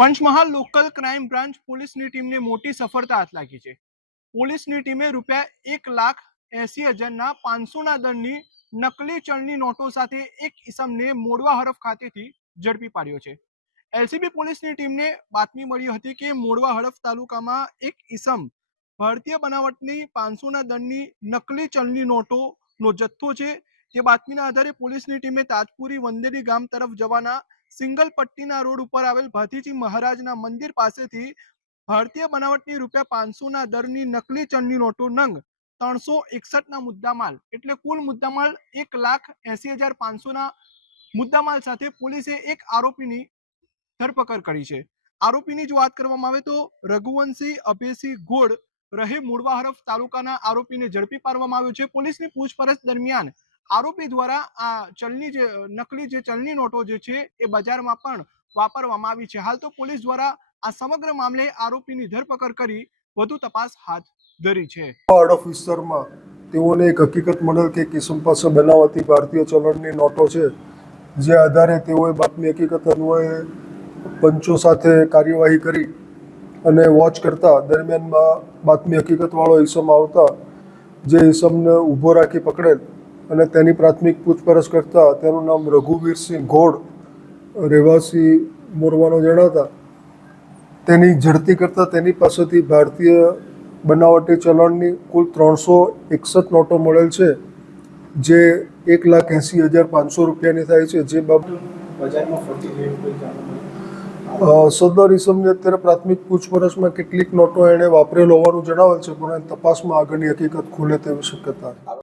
Panchmahal local crime branch પોલીસની ટીમને મોટી સફળતા હાથ લાગી છે। પોલીસની ટીમે ₹1,80,000ના 500ના દરની નકલી ચલણી નોટો સાથે એક ઈસમને મોડવા હડફ ખાતેથી ઝડપી પાડ્યો છે। એલસીબી પોલીસની ટીમને બાતમી મળી હતી કે મોડવા હડફ તાલુકામાં એક ઈસમ ભારતીય બનાવટની 500ના દરની નકલી ચલણી નોટોનો જથ્થો છે। તે બાતમીના આધારે પોલીસની ટીમે તાજપુરી વંદેલી ગામ તરફ જવાના સિંગલ પટ્ટીના રોડ ઉપર આવેલ ભાતીજી મહારાજના મંદિર પાસેથી ભારતીય બનાવટની ₹500ના દરની નકલી ચલણી નોટો નંગ 361ના મુદ્દામાલ એટલે કુલ મુદ્દામાલ 1,80,500ના મુદ્દામાલ સાથે પોલીસે એક આરોપીની ધરપકડ કરી છે। આરોપીની જો વાત કરવામાં આવે તો રઘુવંશી અભયસિંહ ગોળ રહે મૂળવા હડફ તાલુકાના આરોપીને ઝડપી પાડવામાં આવ્યો છે। પોલીસની પૂછપરછ દરમિયાન આરોપી દ્વારા આ નકલી ચલણી નોટો જે છે એ બજારમાં પણ વાપરવામાં આવી છે। હાલ તો પોલીસ દ્વારા આ સમગ્ર મામલે આરોપીની ધરપકડ કરી વધુ તપાસ હાથ ધરી છે। હડફ વિસ્તારમાં તેઓને એક હકીકત મળેલ કે કિસમ પાસે બનાવટી ભારતીય ચલણની નોટો છે, જે આધારે તેઓએ બાતમી હકીકત અન્વયે પંચો સાથે કાર્યવાહી કરી અને વોચ કરતા દરમિયાનમાં બાતમી હકીકતવાળો ઈસમ આવતા જે ઈસમને ઊભો રાખી પકડેલ અને તેની પ્રાથમિક પૂછપરછ કરતા તેનું નામ રઘુવીરસિંહ ગોળ રહેવાસી મોરવાનો જણાતા તેની ઝડપી કરતા તેની પાસેથી ભારતીય બનાવટી ચલણની કુલ 361 નોટો મળેલ છે, જે 1,80,500 રૂપિયાની થાય છે। જે સદર ઈસમને અત્યારે પ્રાથમિક પૂછપરછમાં કેટલીક નોટો એણે વાપરેલ હોવાનું જણાવેલ છે, પણ તપાસમાં આગળની હકીકત ખુલે તેવી શક્યતા છે।